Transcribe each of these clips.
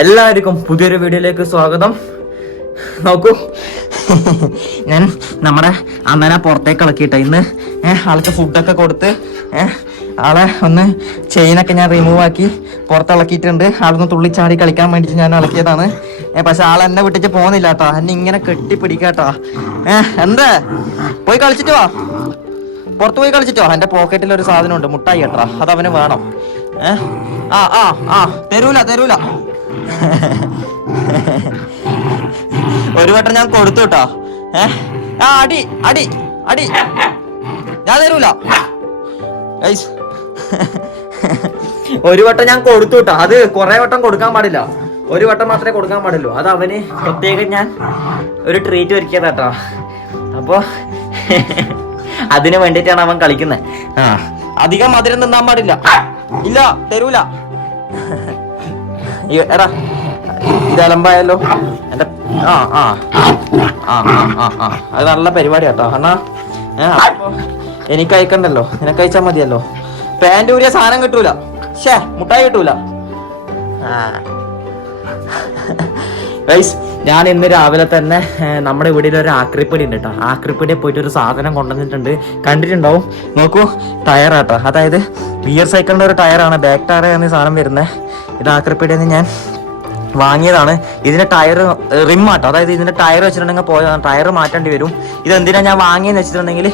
എല്ലാവർക്കും പുതിയൊരു വീഡിയോയിലേക്ക് സ്വാഗതം. നോക്കൂ. ഞാൻ നമ്മുടെ അന്നനെ പുറത്തേക്ക് ഇളക്കിയിട്ട. ഇന്ന് ഏഹ് ആൾക്ക് ഫുഡൊക്കെ കൊടുത്ത് ഏഹ് ആളെ ഒന്ന് ചെയിനൊക്കെ ഞാൻ റിമൂവ് ആക്കി പുറത്ത് ഇളക്കിയിട്ടുണ്ട്. ആളൊന്ന് തുള്ളിച്ചാടി കളിക്കാൻ വേണ്ടിയിട്ട് ഞാൻ ഇളക്കിയതാണ്. ഏഹ് പക്ഷെ ആൾ എന്നെ വിട്ടിട്ട് പോകുന്നില്ല കേട്ടോ. എന്നെ ഇങ്ങനെ കെട്ടിപ്പിടിക്കാട്ടോ ഏഹ് എന്താ? പോയി കളിച്ചിട്ട് വാ. പുറത്ത് പോയി കളിച്ചിട്ടോ എന്റെ പോക്കറ്റിൽ ഒരു സാധനം ഉണ്ട് മുട്ടായി കേട്ടോ. അത് അവന് വേണം. ഏ ആ ആ ആ. തരൂല തരൂല. ഒരു വട്ടം ഞാൻ കൊടുത്തു കേട്ടോ ഏ? ആ അടി അടി അടി. ഞാൻ തരൂല. ഒരു വട്ടം ഞാൻ കൊടുത്തു കേട്ടോ അത് കുറെ വട്ടം കൊടുക്കാൻ പാടില്ല. ഒരു വട്ടം മാത്രമേ കൊടുക്കാൻ പാടുള്ളൂ. അത് അവന് പ്രത്യേകം ഞാൻ ഒരു ട്രീറ്റ് ഒരുക്കിയതാട്ടോ അപ്പോ അതിനു വേണ്ടിയിട്ടാണ് അവൻ കളിക്കുന്നത് ആ അധികം മധുരം തിന്നാൻ പാടില്ല. ഇല്ല തരൂല. എടാ ഇത് എന്റെ ആ ആ. ആ ആ ആ അത് നല്ല പരിപാടി കേട്ടോ എന്നാ എനിക്ക് അയക്കണ്ടല്ലോ. നിനക്ക് അയച്ചാൽ മതിയല്ലോ. പാന്റ് ഊരിയ സാധനം കിട്ടൂല. ഷേ മുട്ടായി കിട്ടൂല. ഞാൻ ഇന്ന് രാവിലെ തന്നെ നമ്മുടെ ഇവിടെ ഒരു ആക്രിപ്പടി ഉണ്ട് കേട്ടോ ആക്രിപ്പടിയെ പോയിട്ട് ഒരു സാധനം കൊണ്ടുവന്നിട്ടുണ്ട്. കണ്ടിട്ടുണ്ടാവും? നോക്കൂ ടയറാട്ടോ അതായത് ഗിയർ സൈക്കിളിന്റെ ഒരു ടയറാണ് ബാക്ക് ടയർ എന്ന സാധനം വരുന്നത് ഇത് ആക്രിപ്പടിയിൽ നിന്ന് ഞാൻ വാങ്ങിയതാണ്. ഇതിന്റെ ടയർ റിം റിമ്മാട്ടോ അതായത് ഇതിന്റെ ടയർ വെച്ചിട്ടുണ്ടെങ്കിൽ പോയതാണ് ടയർ മാറ്റേണ്ടി വരും. ഇതെന്തിനാണ് ഞാൻ വാങ്ങിയെന്ന് വെച്ചിട്ടുണ്ടെങ്കിൽ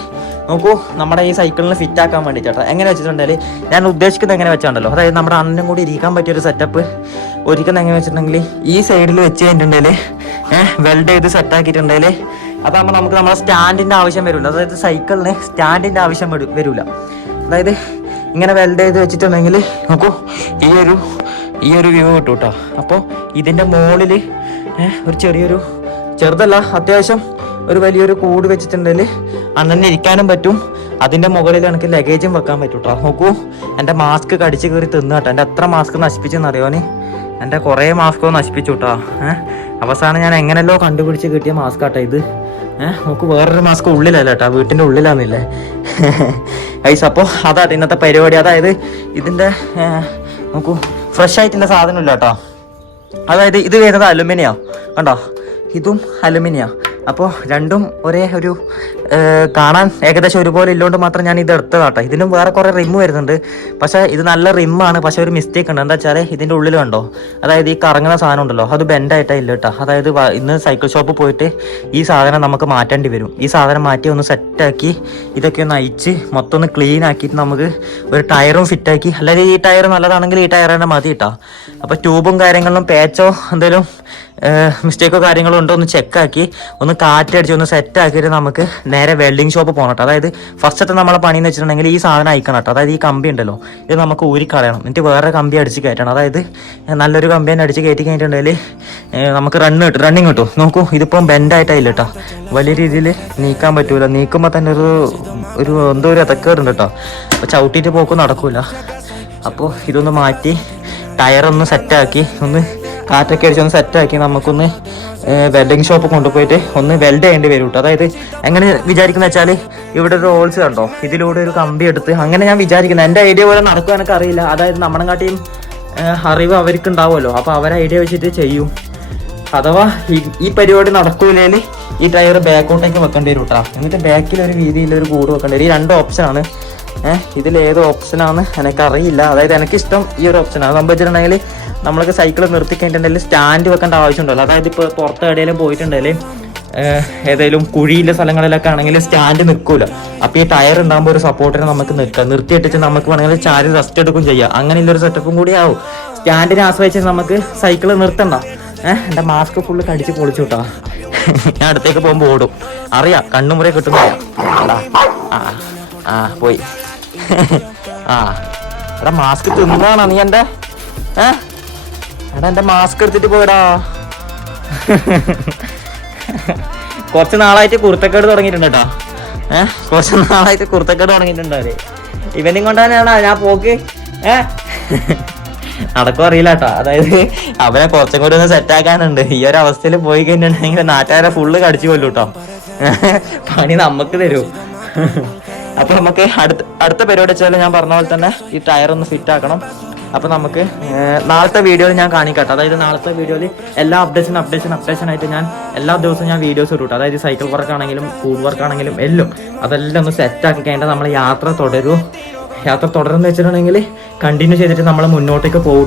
നോക്കൂ നമ്മുടെ ഈ സൈക്കിളിന് ഫിറ്റ് ആക്കാൻ വേണ്ടിയിട്ടോ എങ്ങനെ വെച്ചിട്ടുണ്ടെങ്കിൽ ഞാൻ ഉദ്ദേശിക്കുന്നത് എങ്ങനെ വെച്ചാണ്ടല്ലോ. അതായത് നമ്മുടെ അണ്ണനും കൂടി ഇരിക്കാൻ പറ്റിയ ഒരു സെറ്റപ്പ് ഒരിക്കലും എങ്ങനെ വെച്ചിട്ടുണ്ടെങ്കിൽ ഈ സൈഡിൽ വെച്ച് കഴിഞ്ഞിട്ടുണ്ടെങ്കിൽ വെൽഡ് ചെയ്ത് സെറ്റ് ആക്കിയിട്ടുണ്ടെങ്കിൽ അതാകുമ്പോൾ നമുക്ക് നമ്മുടെ സ്റ്റാൻഡിന്റെ ആവശ്യം വരില്ല അതായത് സൈക്കിളിന് സ്റ്റാൻഡിന്റെ ആവശ്യം വരൂ- വരൂല. അതായത് ഇങ്ങനെ വെൽഡ് ചെയ്ത് വെച്ചിട്ടുണ്ടെങ്കിൽ നോക്കൂ ഈ ഒരു ഈ ഒരു വ്യൂ കിട്ടും കേട്ടോ അപ്പോൾ ഇതിന്റെ മുകളിൽ ഒരു ചെറിയൊരു ചെറുതല്ല അത്യാവശ്യം ഒരു വലിയൊരു കൂട് വെച്ചിട്ടുണ്ടെങ്കിൽ അണ്ണന് ഇരിക്കാനും പറ്റും. അതിന്റെ മുകളിൽ എനിക്ക് ലഗേജും വെക്കാൻ പറ്റും കേട്ടോ നോക്കൂ എന്റെ മാസ്ക് കടിച്ച് കയറി തിന്നു കേട്ടോ എന്റെ എത്ര മാസ്ക് നശിപ്പിച്ചെന്ന് അറിയോന് എന്റെ കുറേ മാസ്കോ നശിപ്പിച്ചു കേട്ടോ ഏഹ് അവസാനം ഞാൻ എങ്ങനെയല്ലോ കണ്ടുപിടിച്ച് കിട്ടിയ മാസ്ക് കേട്ടോ ഇത്. നോക്കൂ വേറൊരു മാസ്ക് ഉള്ളിലല്ല കേട്ടോ വീട്ടിന്റെ ഉള്ളിലാന്നില്ലേ? ഐസ് അപ്പോൾ അതാ ഇന്നത്തെ പരിപാടി. അതായത് ഇതിന്റെ നമുക്ക് ഫ്രഷ് ആയിട്ടിന്റെ ഇല്ല കേട്ടോ. അതായത് ഇത് വരുന്നത് അലുമിനിയാണ് കണ്ടോ? ഇതും അലുമിനിയാണ് അപ്പോൾ രണ്ടും ഒരേ ഒരു കാണാൻ ഏകദേശം ഒരുപോലെ ഇല്ലോണ്ട് മാത്രം ഞാൻ ഇത് എടുത്തതാട്ടോ. ഇതിനും വേറെ കുറേ റിമ്മ് വരുന്നുണ്ട്. പക്ഷേ ഇത് നല്ല റിമ്മാണ് പക്ഷേ ഒരു മിസ്റ്റേക്ക് ഉണ്ട്. എന്താ വെച്ചാൽ ഇതിന്റെ ഉള്ളിൽ കണ്ടോ? അതായത് ഈ കറങ്ങുന്ന സാധനം ഉണ്ടല്ലോ. അത് ബെൻഡായിട്ടാ ഇല്ല കേട്ടോ. അതായത് ഇന്ന് സൈക്കിൾ ഷോപ്പ് പോയിട്ട് ഈ സാധനം നമുക്ക് മാറ്റേണ്ടി വരും. ഈ സാധനം മാറ്റി ഒന്ന് സെറ്റാക്കി ഇതൊക്കെ ഒന്ന് അയച്ച് മൊത്തം ഒന്ന് ക്ലീൻ ആക്കിയിട്ട് നമുക്ക് ഒരു ടയറും ഫിറ്റാക്കി അല്ലെങ്കിൽ ഈ ടയർ നല്ലതാണെങ്കിൽ ഈ ടയർ തന്നെ മതി കേട്ടോ. അപ്പോൾ ട്യൂബും കാര്യങ്ങളിലും പേച്ചോ എന്തെങ്കിലും മിസ്റ്റേക്കോ കാര്യങ്ങളോ ഉണ്ടോ ഒന്ന് ചെക്കാക്കി ഒന്ന് കാറ്റടിച്ച് ഒന്ന് സെറ്റാക്കിയിട്ട് നമുക്ക് നേരെ വെൽഡിങ് ഷോപ്പ് പോകണം അതായത് ഫസ്റ്റത്തെ നമ്മളെ പണി എന്ന് വെച്ചിട്ടുണ്ടെങ്കിൽ ഈ സാധനം അയക്കണം കേട്ടോ അതായത് ഈ കമ്പി ഉണ്ടല്ലോ ഇത് നമുക്ക് ഊരിക്കളയണം എന്നിട്ട് വേറെ കമ്പി അടിച്ച് കയറ്റണം. അതായത് നല്ലൊരു കമ്പി തന്നെ അടിച്ച് കയറ്റി കഴിഞ്ഞിട്ടുണ്ടെങ്കിൽ നമുക്ക് റണ്ണ് കിട്ടും. റണ്ണിങ് കിട്ടും. നോക്കൂ ഇതിപ്പം ബെൻഡായിട്ടായില്ല കേട്ടോ വലിയ രീതിയിൽ നീക്കാൻ പറ്റൂല. നീക്കുമ്പോൾ തന്നെ ഒരു ഒരു എന്തോ ഒരു ഇതക്കേറുണ്ട് കേട്ടോ അപ്പോൾ ചവിട്ടിയിട്ട് പോക്കും നടക്കൂല. അപ്പോൾ ഇതൊന്ന് മാറ്റി ടയറൊന്ന് സെറ്റാക്കി ഒന്ന് കാറ്റൊക്കെ അടിച്ചൊന്ന് സെറ്റാക്കി നമുക്കൊന്ന് വെൽഡിങ് ഷോപ്പ് കൊണ്ടുപോയിട്ട് ഒന്ന് വെൽഡ് ചെയ്യേണ്ടി വരും കേട്ടോ അതായത് എങ്ങനെ വിചാരിക്കുന്ന വെച്ചാൽ ഇവിടെ ഒരു ഹോൾസ് കണ്ടോ? ഇതിലൂടെ ഒരു കമ്പി എടുത്ത് അങ്ങനെ ഞാൻ വിചാരിക്കുന്നത് എന്റെ ഐഡിയ പോലെ നടക്കുക എനിക്ക് അറിയില്ല. അതായത് നമ്മുടെ കാട്ടിയും ഏഹ്, അറിവ് അവർക്ക് ഉണ്ടാവുമല്ലോ അപ്പോൾ അവർ ഐഡിയ വെച്ചിട്ട് ചെയ്യും. അഥവാ ഈ- പരിപാടി നടക്കൂലേൽ ഈ ടയർ ബാക്കോട്ടേക്ക് വെക്കേണ്ടി വരും കേട്ടോ എന്നിട്ട് ബാക്കിൽ ഒരു വീതിയിൽ ഒരു കൂട് വെക്കേണ്ടി വരും. ഈ രണ്ട് ഓപ്ഷനാണ് ഏത് ഓപ്ഷനാണ് എനിക്കറിയില്ല അതായത് എനിക്കിഷ്ടം ഈ ഒരു ഓപ്ഷനാണ് സംഭവിച്ചിട്ടുണ്ടെങ്കിൽ നമ്മൾക്ക് സൈക്കിൾ നിർത്തി കഴിഞ്ഞിട്ടുണ്ടെങ്കിൽ സ്റ്റാൻഡ് വെക്കേണ്ട ആവശ്യമുണ്ടല്ലോ. അതായത് ഇപ്പോൾ പുറത്ത് എവിടെയെങ്കിലും പോയിട്ടുണ്ടെങ്കിൽ ഏതെങ്കിലും കുഴിയിലെ സ്ഥലങ്ങളിലൊക്കെ ആണെങ്കിൽ സ്റ്റാൻഡ് നിൽക്കൂല. അപ്പോൾ ഈ ടയർ ഉണ്ടാകുമ്പോൾ ഒരു സപ്പോർട്ടിനെ നമുക്ക് നിൽക്കാം നിർത്തിയിട്ടിട്ട് നമുക്ക് വേണമെങ്കിൽ ചാരി റെസ്റ്റ് എടുക്കും ചെയ്യാം. അങ്ങനെയുള്ള ഒരു സെറ്റപ്പും കൂടി ആവും. സ്റ്റാൻഡിനെ ആശ്രയിച്ച് നമുക്ക് സൈക്കിൾ നിർത്തണ്ട. ഏഹ് എന്റെ മാസ്ക് ഫുള്ള് കടിച്ച് പൊളിച്ചു കിട്ടാ ഞാൻ അടുത്തേക്ക് പോകുമ്പോൾ ഓടും. അറിയാം കണ്ണുമുറേ കിട്ടും ആ ആ പോയി. ആ എടാ മാസ്ക് തിന്നാണോ നീ എന്റെ ഏ എടാ എന്റെ മാസ്ക് എടുത്തിട്ട് പോയടാ. കുറച്ച് നാളായിട്ട് കുർത്തക്കേട് തുടങ്ങിയിട്ടുണ്ട് ഏഹ് കുറച്ച് നാളായിട്ട് കുർത്തക്കേട് തുടങ്ങിയിട്ടുണ്ട് ഇവനും കൊണ്ടാണ് ഞാൻ പോക്ക്. ഏഹ് നടക്കും അറിയില്ല കേട്ടോ അതായത് അവനെ കുറച്ചും കൂടി ഒന്ന് സെറ്റ് ആക്കാനുണ്ട്. ഈ ഒരു അവസ്ഥയിൽ പോയി കഴിഞ്ഞിട്ടുണ്ടെങ്കിൽ നാട്ടുകാരെ ഫുള്ള് കടിച്ചു കൊല്ലു കേട്ടോ പണി നമുക്ക് തരൂ. അപ്പൊ നമുക്ക് അടുത്ത അടുത്ത പരിപാടി വെച്ചാൽ ഞാൻ പറഞ്ഞ പോലെ തന്നെ ഈ ടയർ ഒന്ന് ഫിറ്റ് ആക്കണം. അപ്പോൾ നമുക്ക് നാളത്തെ വീഡിയോയിൽ ഞാൻ കാണിക്കട്ടെ. അതായത് നാളത്തെ വീഡിയോയിൽ എല്ലാ അപ്ഡേഷൻ അപ്ഡേഷൻ അപ്ഡേഷൻ ആയിട്ട് ഞാൻ എല്ലാ ദിവസവും ഞാൻ വീഡിയോസ് ഇട്ടു അതായത് സൈക്കിൾ വർക്ക് ആണെങ്കിലും ഫുഡ് വർക്ക് ആണെങ്കിലും എല്ലാം. അതെല്ലാം ഒന്ന് സെറ്റ് ആക്കി കഴിഞ്ഞാൽ നമ്മൾ യാത്ര തുടരൂ. യാത്ര തുടരുമെന്ന് വെച്ചിട്ടുണ്ടെങ്കിൽ കണ്ടിന്യൂ ചെയ്തിട്ട് നമ്മൾ മുന്നോട്ടേക്ക് പോകും